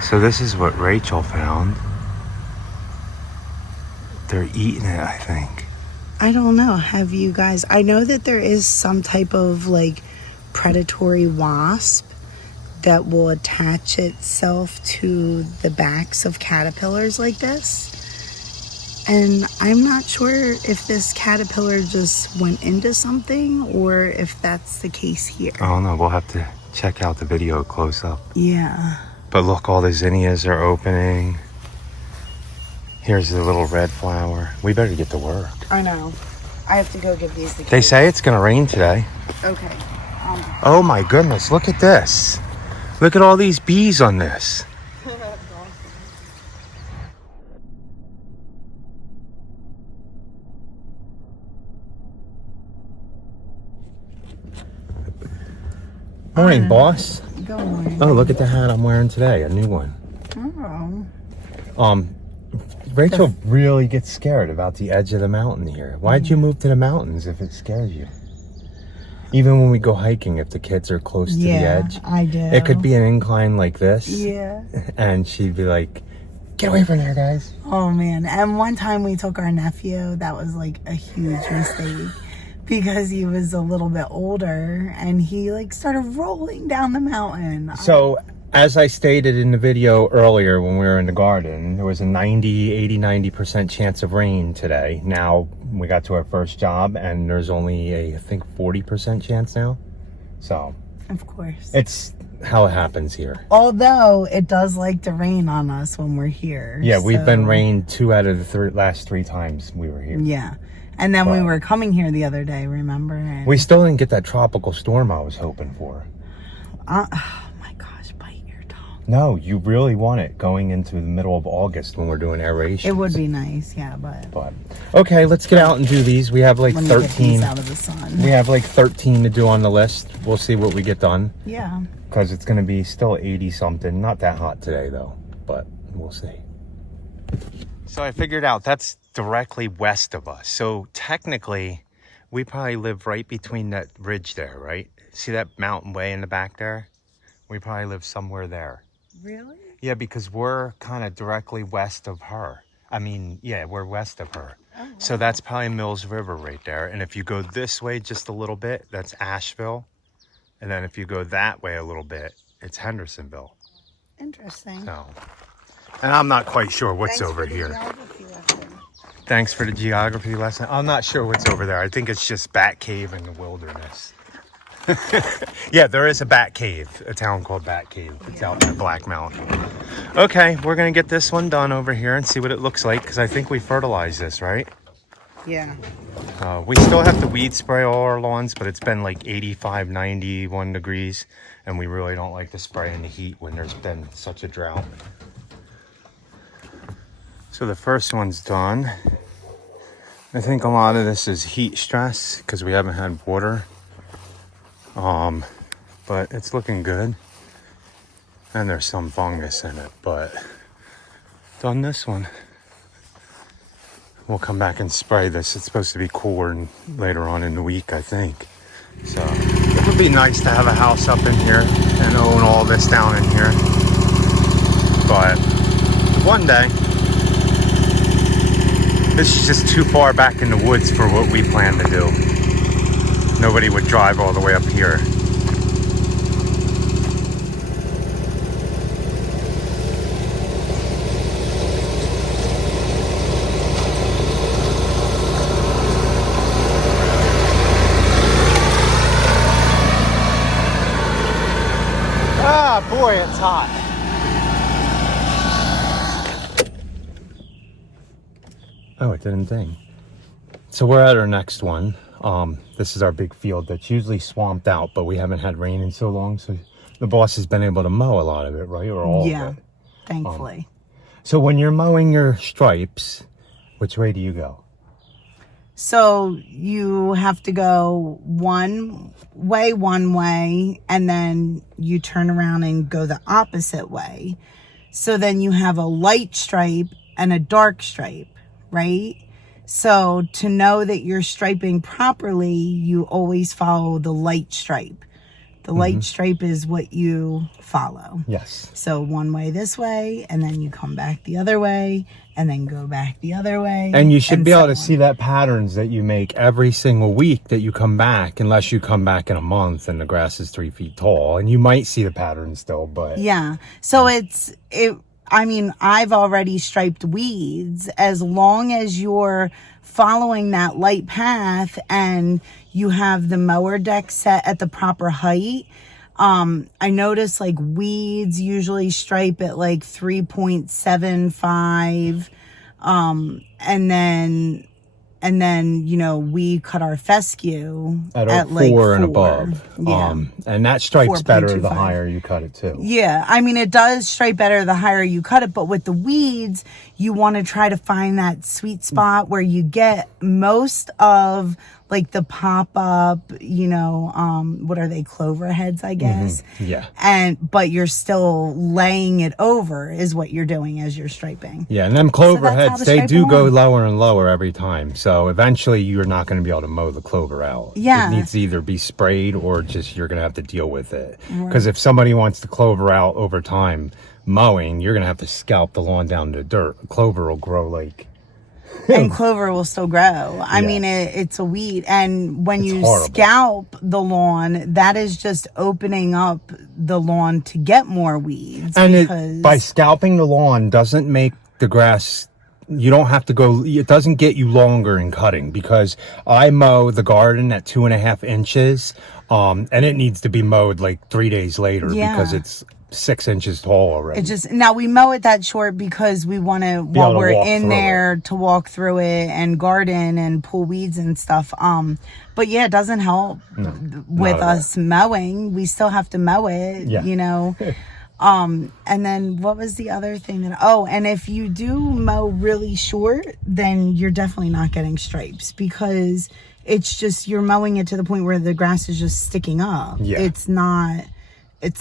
So this is what Rachel found. They're eating it, I think. I don't know. Have you guys... I know that there is some type of, like, predatory wasp that will attach itself to the backs of caterpillars like this. And I'm not sure if this caterpillar just went into something or if that's the case here. I don't know. We'll have to check out the video close up. Yeah. But look, all the zinnias are opening. Here's the little red flower. We better get to work. I know. I have to go give these the kids. They say it's going to rain today. Okay. Oh my goodness, look at this. Look at all these bees on this. Morning, boss. Good morning. Oh, look at the hat I'm wearing today, a new one. Oh. Rachel really gets scared about the edge of the mountain here. Why'd you move to the mountains if it scares you? Even when we go hiking, if the kids are close to the edge, I do. it could be an incline like this. Yeah. And she'd be like, get away from there, guys. Oh, man. And one time we took our nephew, that was like a huge mistake because he was a little bit older and he like started rolling down the mountain. So, as I stated in the video earlier when we were in the garden, there was a 90% chance of rain today. Now, we got to our first job and there's only a, I think, 40% chance now. So, of course. it's how it happens here. Although, it does like to rain on us when we're here. Yeah, we've been rained 2 out of the last 3 times we were here. Yeah. And then we were coming here the other day, remember? And we still didn't get that tropical storm I was hoping for. oh my gosh, bite your tongue. No, you really want it going into the middle of August when we're doing aeration. It would be nice, yeah, but okay, let's get out and do these. We have like 13 out of the sun. We have like 13 to do on the list. We'll see what we get done. Yeah. Because it's going to be still 80 something. Not that hot today though, but we'll see. So I figured out that's directly west of us. So technically, we probably live right between that ridge there, right? See that mountain way in the back there? We probably live somewhere there. Really? Yeah, because we're kind of directly west of her. I mean, yeah, we're west of her. Oh, wow. So that's probably Mills River right there. And if you go this way just a little bit, that's Asheville. And then if you go that way a little bit, it's Hendersonville. Interesting. So, and I'm not quite sure what's over here. Thanks for the geography lesson. I'm not sure what's over there. I think it's just Bat Cave in the wilderness. Yeah, there is a Bat Cave, a town called Bat Cave. It's out in the Black Mountain. Okay, we're going to get this one done over here and see what it looks like because I think we fertilized this, right? Yeah. We still have to weed spray all our lawns, but it's been like 85, 91 degrees, and we really don't like to spray in the heat when there's been such a drought. So the first one's done. I think a lot of this is heat stress because we haven't had water. But it's looking good. And there's some fungus in it, but done this one. We'll come back and spray this. It's supposed to be cooler later on in the week, I think. So it would be nice to have a house up in here and own all this down in here. But one day, this is just too far back in the woods for what we plan to do. Nobody would drive all the way up here. Ah, boy, it's hot. Oh, it didn't ding. So we're at our next one. This is our big field that's usually swamped out, but we haven't had rain in so long, so the boss has been able to mow a lot of it, right? Or all of it. Thankfully. So when you're mowing your stripes, which way do you go? So you have to go one way, and then you turn around and go the opposite way. So then you have a light stripe and a dark stripe, right? So to know that you're striping properly, you always follow the light stripe. The light stripe is what you follow. Yes. So one way this way, and then you come back the other way, and then go back the other way. And you should be able to see that patterns that you make every single week that you come back, unless you come back in a month and the grass is 3 feet tall. And you might see the pattern still, but... Yeah. So I mean, I've already striped weeds. As long as you're following that light path and you have the mower deck set at the proper height. I notice like weeds usually stripe at like 3.75. And then, you know, we cut our fescue at like 4 and above. Yeah. And that stripes better the 4.25. higher you cut it too. Yeah. I mean, it does stripe better the higher you cut it, but with the weeds, you want to try to find that sweet spot where you get most of like the pop-up, you know, what are they, clover heads, I guess. Yeah. But you're still laying it over is what you're doing as you're striping. Yeah, and them clover heads, they do go on. lower and lower every time. So eventually you're not going to be able to mow the clover out. Yeah. It needs to either be sprayed or just you're going to have to deal with it. Because if somebody wants the clover out over time mowing, you're going to have to scalp the lawn down to dirt. Clover will grow like... And clover will still grow. I mean, it's a weed. And when you scalp the lawn, that is just opening up the lawn to get more weeds. And by scalping the lawn doesn't make the grass... You don't have to go... It doesn't get you longer in cutting, because I mow the garden at 2.5 inches. And it needs to be mowed like 3 days later because it's 6 inches tall already. Now we mow it that short because we want to, while we're in there, to walk through it and garden and pull weeds and stuff. But yeah, it doesn't help with us mowing. We still have to mow it, you know. And then what was the other thing that, and if you do mow really short, then you're definitely not getting stripes, because it's just, you're mowing it to the point where the grass is just sticking up. It's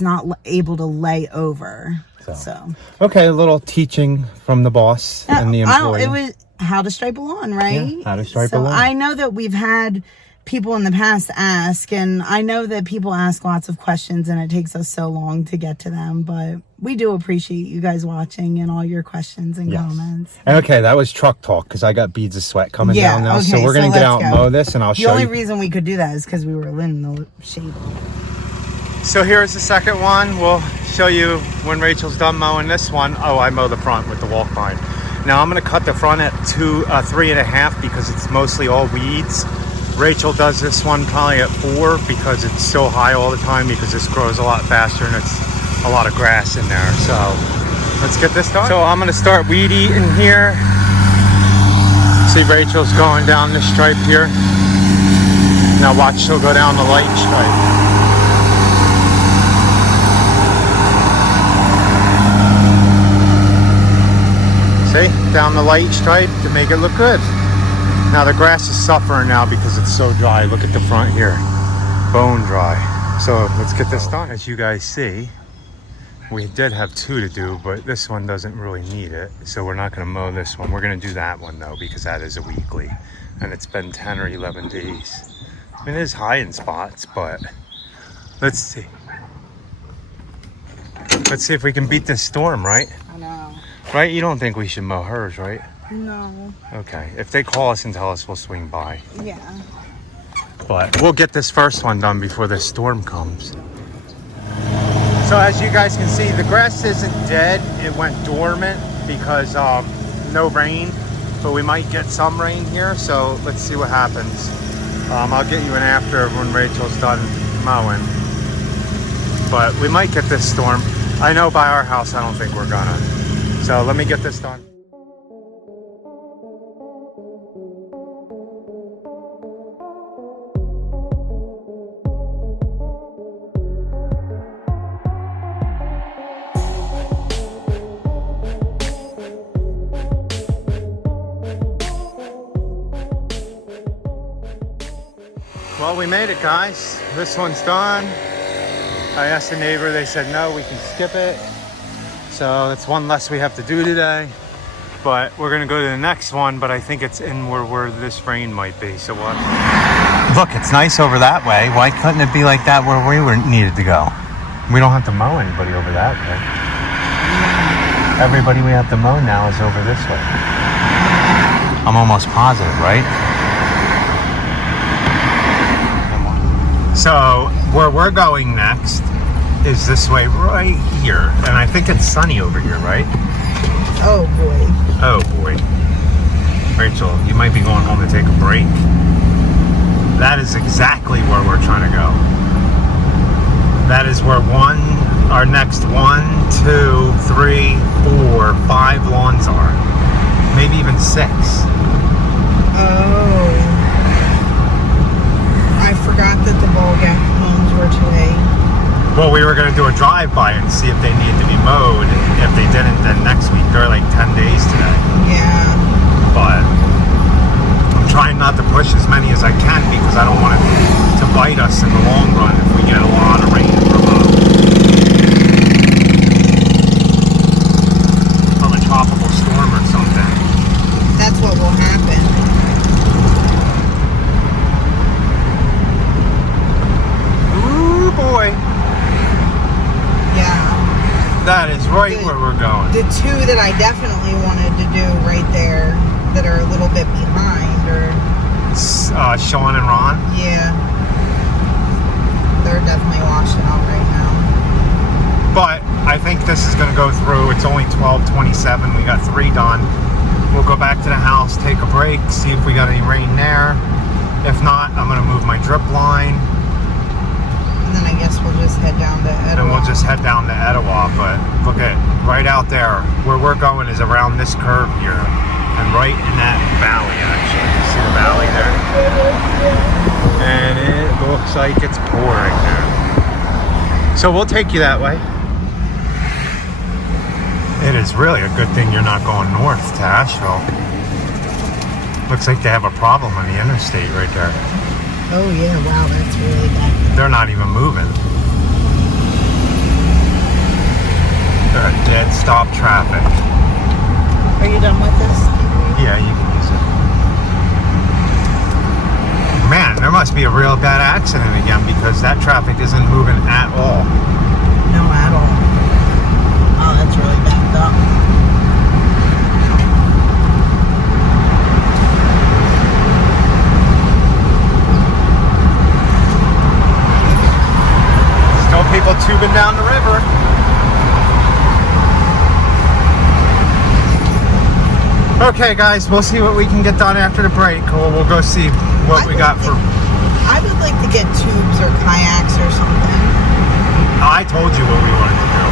not able to lay over. So okay, a little teaching from the boss and the employee. It was how to stripe a lawn, right? Yeah, how to stripe a lawn. I know that we've had people in the past ask, and I know that people ask lots of questions and it takes us so long to get to them, but we do appreciate you guys watching and all your questions and comments. Okay, that was truck talk, because I got beads of sweat coming down now. So we're going to get out and mow this, and I'll show you. The only reason we could do that is because we were in the shade. So here's the second one. We'll show you when Rachel's done mowing this one. I mow the front with the walk line. Now I'm going to cut the front at 3.5 because it's mostly all weeds. Rachel does this one probably at 4 because it's so high all the time, because this grows a lot faster and it's a lot of grass in there. So let's get this done. So I'm going to start weed eating here. See, Rachel's going down this stripe here. Now watch, she'll go down the light stripe. See, down the light stripe to make it look good. Now the grass is suffering now because it's so dry. Look at the front here, bone dry. So let's get this done. As you guys see, we did have 2 to do, but this one doesn't really need it. So we're not gonna mow this one. We're gonna do that one though, because that is a weekly. And it's been 10 or 11 days. I mean, it is high in spots, but let's see. Let's see if we can beat this storm, right? I know. Right? You don't think we should mow hers, right? No. Okay. If they call us and tell us, we'll swing by. Yeah. But we'll get this first one done before the storm comes. So as you guys can see, the grass isn't dead. It went dormant because no rain. But we might get some rain here, so let's see what happens. I'll get you an after when Rachel's done mowing. But we might get this storm. I know by our house, I don't think we're gonna. So let me get this done. Well, we made it, guys. This one's done. I asked the neighbor, they said no, we can skip it. So that's one less we have to do today. But we're gonna go to the next one, but I think it's in where this rain might be. So what? Look, it's nice over that way. Why couldn't it be like that where we were needed to go? We don't have to mow anybody over that way. Everybody we have to mow now is over this way. I'm almost positive, right? So where we're going next is this way right here. And I think it's sunny over here, right? Oh boy. Oh boy. Rachel, you might be going home to take a break. That is exactly where we're trying to go. That is where our next 1, 2, 3, 4, 5 lawns are. Maybe even 6. Oh. I forgot that the ball gap homes were today. Well, we were going to do a drive-by and see if they needed to be mowed. If they didn't, then next week. They're like 10 days today. Yeah. But I'm trying not to push as many as I can because I don't want it to bite us in the long run if we get a lot of rain from a tropical storm or something. That's what will happen. Ooh, boy. Yeah. That is right where we're going. The 2 that I definitely wanted to do right there that are a little bit behind are... Sean and Ron? Yeah. They're definitely washing out right now. But I think this is going to go through. It's only 12:27. We got 3 done. We'll go back to the house, take a break, see if we got any rain there. If not, I'm going to move my drip line. And then I guess we'll just head down to Etowah. And we'll just head down to Etowah. But look at right out there. Where we're going is around this curve here. And right in that valley, actually. You see the valley there? And it looks like it's pouring there. So we'll take you that way. It is really a good thing you're not going north to Asheville. Looks like they have a problem on the interstate right there. Oh yeah, wow, that's really bad. They're not even moving. They're a dead stop traffic. Are you done with this? Yeah, you can use it. Man, there must be a real bad accident again because that traffic isn't moving at all. No, at all. Oh, that's really backed up. Still people tubing down the river. Okay, guys, we'll see what we can get done after the break. We'll go see what we got for... I would like to get tubes or kayaks or something. I told you what we wanted to do.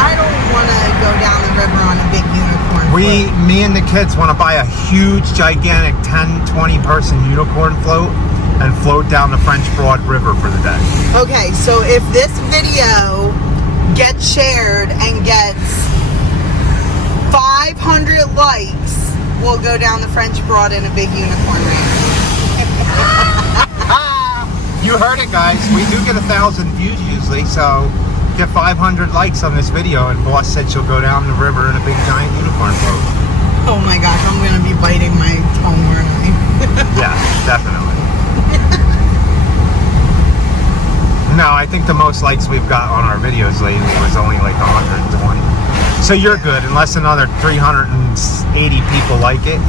I don't want to go down the river on a big unicorn float. Me and the kids want to buy a huge, gigantic 10, 20 person unicorn float and float down the French Broad River for the day. Okay, so if this video gets shared and gets 500 likes, we'll go down the French Broad in a big unicorn race. You heard it, guys. We do get 1,000 views usually, so get 500 likes on this video, and boss said she'll go down the river in a big giant unicorn boat. Oh my gosh, I'm gonna be biting my tongue, aren't I? Yeah, definitely. No, I think the most likes we've got on our videos lately was only like 120. So you're good, unless another 380 people like it,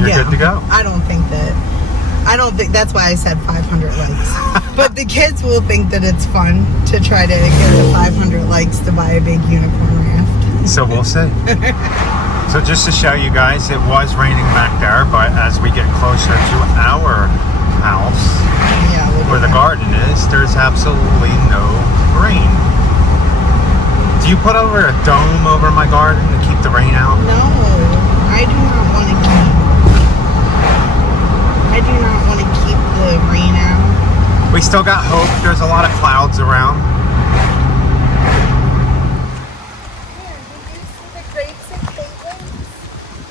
you're good to go. I don't think that's why I said 500 likes. But the kids will think that it's fun to try to get the 500 likes to buy a big unicorn raft. So we'll see. So just to show you guys, it was raining back there, but as we get closer to our house, where the garden is, there's absolutely no rain. Do you put over a dome over my garden to keep the rain out? No, I do not want to keep the rain out. We still got hope. There's a lot of clouds around.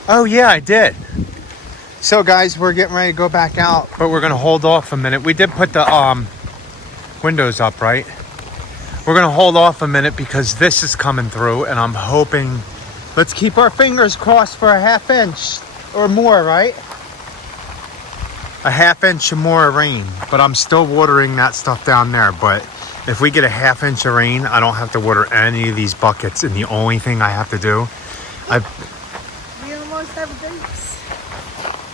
Oh yeah, I did. So guys, we're getting ready to go back out, but we're gonna hold off a minute. We did put the windows up, right? We're gonna hold off a minute because this is coming through, and I'm hoping, let's keep our fingers crossed for a half inch or more, right? a half-inch more of rain, but I'm still watering that stuff down there. But if we get a half-inch of rain, I don't have to water any of these buckets, and the only thing I have to do, We almost have grapes.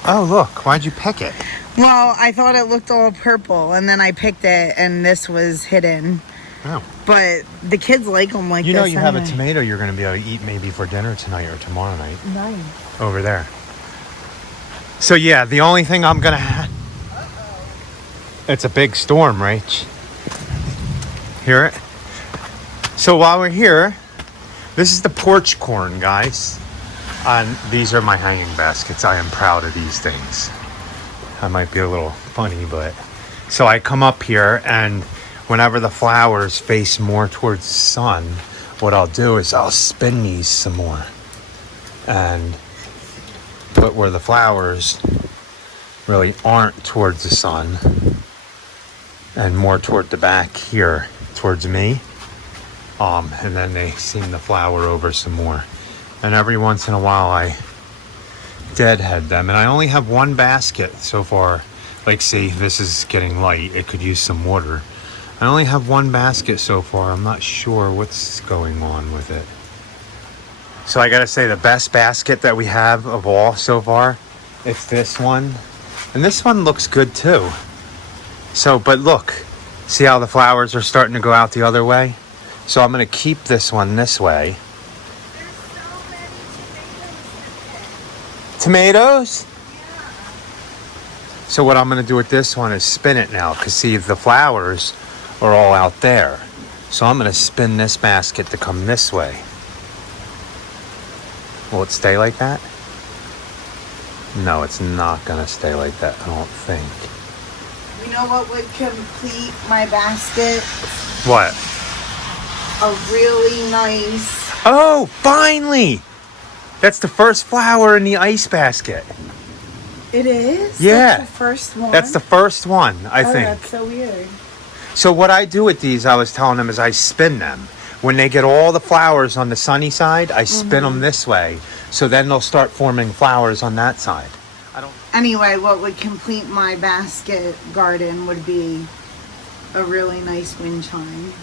Oh, look, why'd you pick it? Well, I thought it looked all purple, and then I picked it, and this was hidden. Oh. But the kids like them like this. You know, you have a anyway. tomato you're going to be able to eat maybe for dinner tonight or tomorrow night. Nice. Over there. So yeah, the only thing I'm going to have... It's a big storm, Rach. Hear it? So while we're here, this is the porch corn, guys. And these are my hanging baskets. I am proud of these things. I might be a little funny, but... So I come up here, and whenever the flowers face more towards the sun, what I'll do is I'll spin these some more. And put where the flowers really aren't towards the sun, and more toward the back here, towards me. And then they seem to flower over some more. And every once in a while I deadhead them. And I only have one basket so far. Like, see, this is getting light. It could use some water. I only have one basket so far. I'm not sure what's going on with it. So I gotta say, the best basket that we have of all so far, it's this one. And this one looks good too. So, but look, see how the flowers are starting to go out the other way? So I'm gonna keep this one this way. Tomatoes? So what I'm going to do with this one is spin it now, because see, the flowers are all out there. So I'm going to spin this basket to come this way. Will it stay like that? No, it's not going to stay like that, I don't think. You know what would complete my basket? What? A really nice... Oh, finally! That's the first flower in the ice basket. It is? Yeah. That's the first one? That's the first one, I think. That's so weird. So what I do with these, I was telling them, is I spin them. When they get all the flowers on the sunny side, I spin them this way. So then they'll start forming flowers on that side. Anyway, what would complete my basket garden would be a really nice wind chime.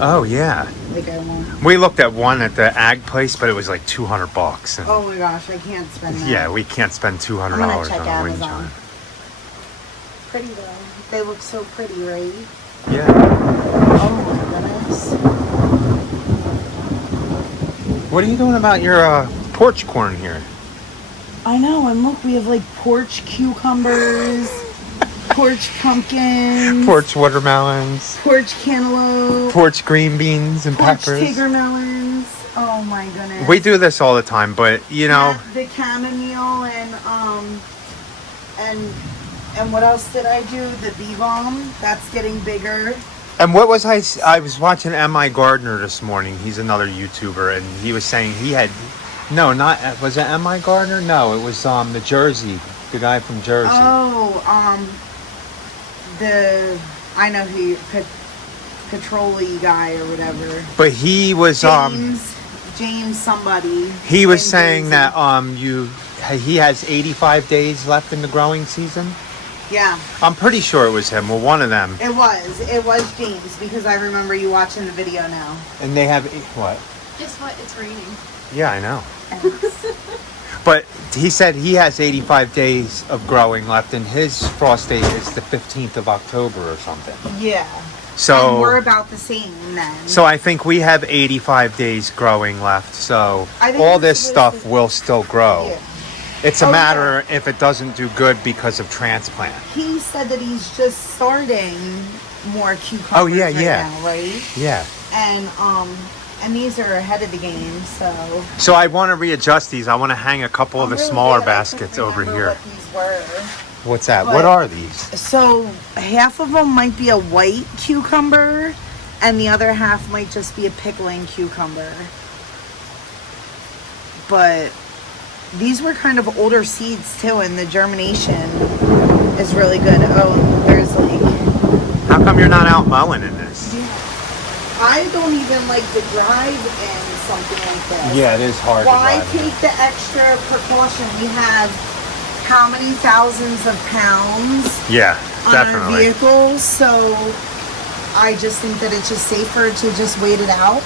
Oh, yeah. Like I want. We looked at one at the ag place, but it was like $200. And Oh my gosh, I can't spend that. yeah, we can't spend $200 I'm gonna on check a wind Amazon. chime. Pretty though. They look so pretty, right? Yeah. Oh my goodness. What are you doing about your porch corn here? I know, and look, we have like porch cucumbers, porch pumpkins, Porch watermelons, porch cantaloupe, porch green beans and porch peppers. tiger melons. Oh my goodness. We do this all the time, but you know. The chamomile and what else did I do? The bee balm. That's getting bigger. And what was I was watching M.I. Gardner this morning. He's another YouTuber, and he was saying he had, no, not, was it M.I. Gardner? No, it was the Jersey, the guy from Jersey. Oh, I know who you, Petroli guy or whatever. But he was, James somebody. he was in saying Jersey. that, he has 85 days left in the growing season. Yeah. I'm pretty sure it was him, or one of them. It was James, because I remember you watching the video now. And they have, what? Guess what? It's raining. Yeah, I know. But he said he has 85 days of growing left, and his frost date is the 15th of October or something. Yeah. So and we're about the same then. So I think we have 85 days growing left. So all this stuff will still grow. Yeah. It's a matter if it doesn't do good because of transplant. He said that he's just starting more cucumbers yeah. now, right? Yeah. And these are ahead of the game, so. So I want to readjust these. I want to hang a couple of the I'm really smaller good. I baskets couldn't over remember here. What these were. What's that? But- What are these? So half of them might be a white cucumber, and the other half might just be a pickling cucumber. But these were kind of older seeds too, and the germination is really good. Oh, there's like. How come you're not out mowing in this? I don't even like to drive in something like this. Yeah, it is hard Why to drive in. take the extra precaution? We have how many thousands of pounds Yeah, on our definitely. vehicles, so I just think that it's just safer to just wait it out.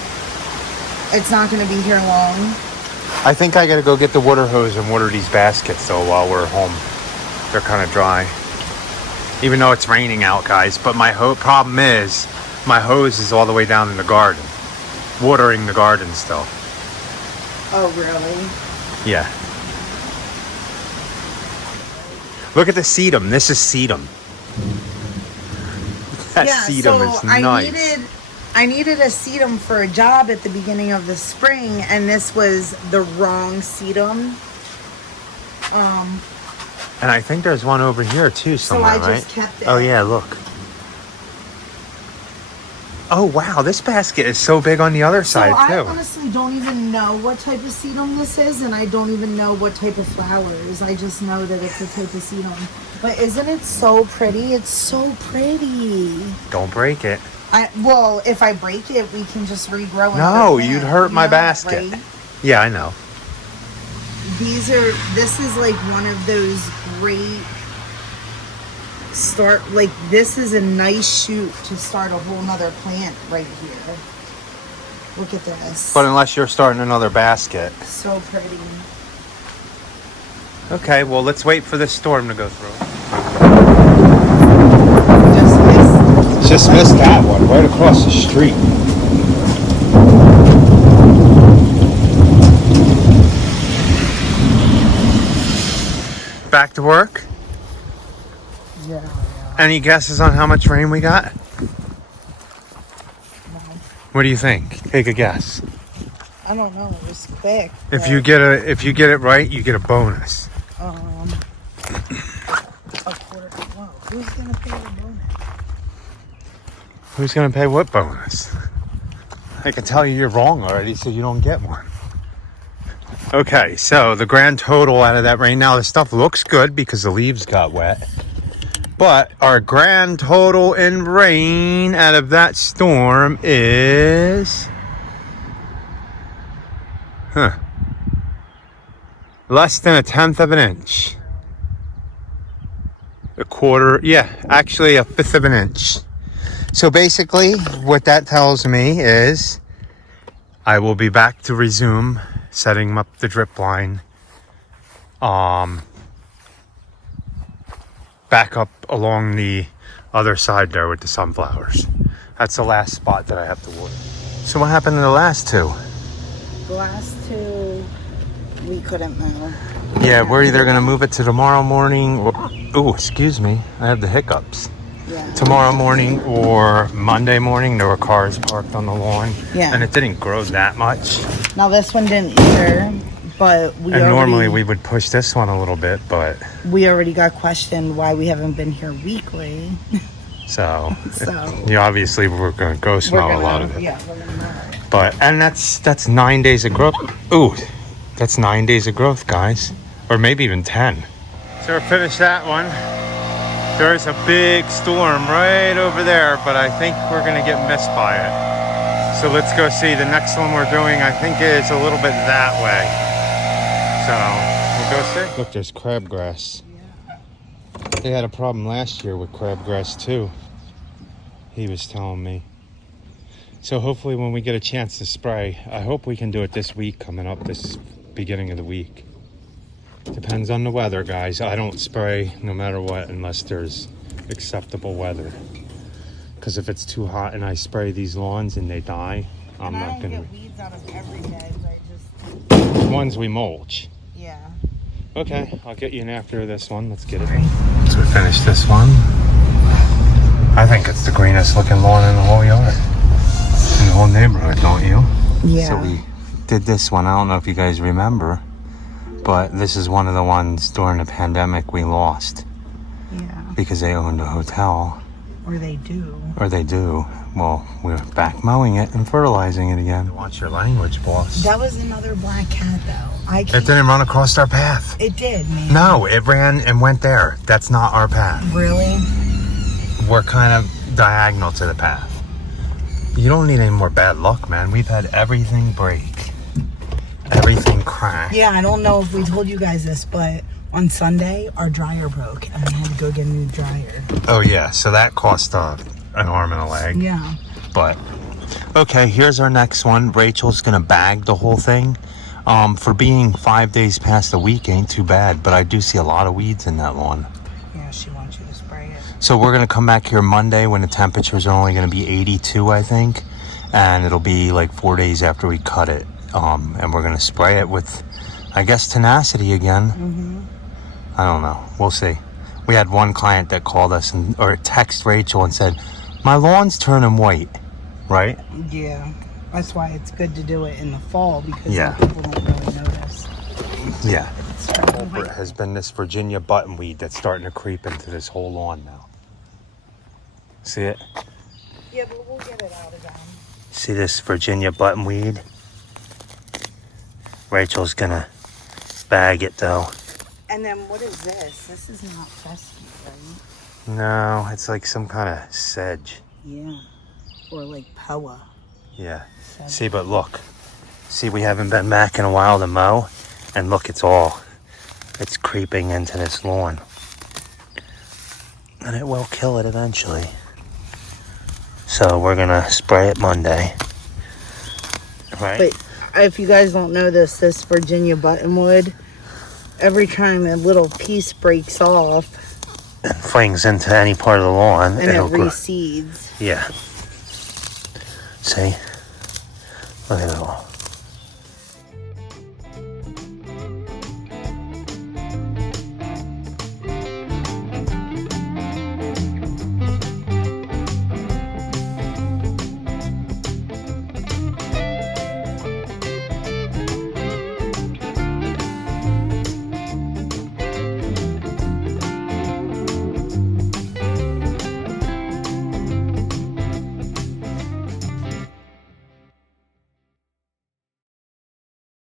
It's not going to be here long. I think I gotta go get the water hose and water these baskets though while we're home. They're kind of dry. Even though it's raining out, guys. But my problem is, my hose is all the way down in the garden. Watering the garden still. Oh, really? Yeah. Look at the sedum. This is sedum. That sedum is nice. I needed a sedum for a job at the beginning of the spring, and this was the wrong sedum. And I think there's one over here too somewhere, so I just kept it. Oh yeah, look. Oh wow, this basket is so big on the other side too. I honestly don't even know what type of sedum this is, and I don't even know what type of flowers. I just know that it's a type of sedum. But isn't it so pretty? It's so pretty. Don't break it. Well, if I break it, we can just regrow. No, you'd hurt my basket. Right? Yeah, I know. This is like one of those great this is a nice shoot to start a whole nother plant right here. Look at this. But unless you're starting another basket. So pretty. Okay, well, let's wait for this storm to go through. Just missed that one right across the street. Back to work? Yeah. Any guesses on how much rain we got? No. What do you think? Take a guess. I don't know. It was quick. If you get it right, you get a bonus. A quarter. Whoa. Who's gonna pay the bonus? Who's gonna pay what bonus? I can tell you you're wrong already, so you don't get one. Okay, so the grand total out of that rain. Now the stuff looks good because the leaves got wet. But our grand total in rain out of that storm is... less than 1/10 of an inch. A quarter, yeah, actually 1/5 of an inch. So basically, what that tells me is I will be back to resume setting up the drip line. Back up along the other side there with the sunflowers. That's the last spot that I have to water. So what happened to the last two? The last two, we couldn't move. Yeah, we're either gonna move it to tomorrow morning or, oh, excuse me, I have the hiccups. Yeah. Tomorrow morning or Monday morning. There were cars parked on the lawn. Yeah. And it didn't grow that much. Now this one didn't either, but normally we would push this one a little bit, but we already got questioned why we haven't been here weekly. so So you obviously we're gonna ghost mow a lot of it. Yeah, we're gonna mow it. But and that's 9 days of growth. Ooh, that's 9 days of growth, guys, or maybe even 10. So we're finished that one. There's a big storm right over there, but I think we're gonna get missed by it. So let's go see. The next one we're doing, I think, is a little bit that way. So we'll go see. Look, there's crabgrass. Yeah. They had a problem last year with crabgrass too. He was telling me. So hopefully when we get a chance to spray, I hope we can do it this week coming up, this beginning of the week. Depends on the weather, guys. I don't spray no matter what unless there's acceptable weather. Because if it's too hot and I spray these lawns and they die, I'm not gonna. I don't get weeds out of every hedge. I just. Ones we mulch. Yeah. Okay, I'll get you in after this one. Let's get it. So we finished this one. I think it's the greenest looking lawn in the whole yard. In the whole neighborhood, don't you? Yeah. So we did this one. I don't know if you guys remember, but this is one of the ones during the pandemic we lost. Yeah. Because they owned a hotel. Or they do. Or they do. Well, we're back mowing it and fertilizing it again. Watch your language, boss. That was another black cat, though. It didn't run across our path. It did, man. No, it ran and went there. That's not our path. Really? We're kind of diagonal to the path. You don't need any more bad luck, man. We've had everything break. everything cracked. Yeah, I don't know if we told you guys this, but on Sunday, our dryer broke, and I had to go get a new dryer. Oh, yeah. So that cost an arm and a leg. Yeah. But, okay, here's our next one. Rachel's going to bag the whole thing. For being 5 days past the week, ain't too bad. But I do see a lot of weeds in that lawn. Yeah, she wants you to spray it. So we're going to come back here Monday when the temperatures are only going to be 82, I think. And it'll be like 4 days after we cut it. And we're going to spray it with, I guess, tenacity again. Mm-hmm. I don't know. We'll see. We had one client that called us or text Rachel and said, my lawn's turning white, right? Yeah. That's why it's good to do it in the fall, because Yeah. people don't really notice. Yeah. Culprit has been this Virginia buttonweed that's starting to creep into this whole lawn now. See it? Yeah, but we'll get it out again. See this Virginia buttonweed? Rachel's gonna bag it though. And then what is this? This is not fescue, right? No, it's like some kind of sedge. Yeah. Or like poa. Yeah. Sedge. See, but look. See, we haven't been back in a while to mow. And look, it's creeping into this lawn. And it will kill it eventually. So we're gonna spray it Monday. Right? But if you guys don't know this Virginia buttonwood, every time a little piece breaks off and flings into any part of the lawn, and it it'll grow. reseeds. Yeah. See? Look at it all.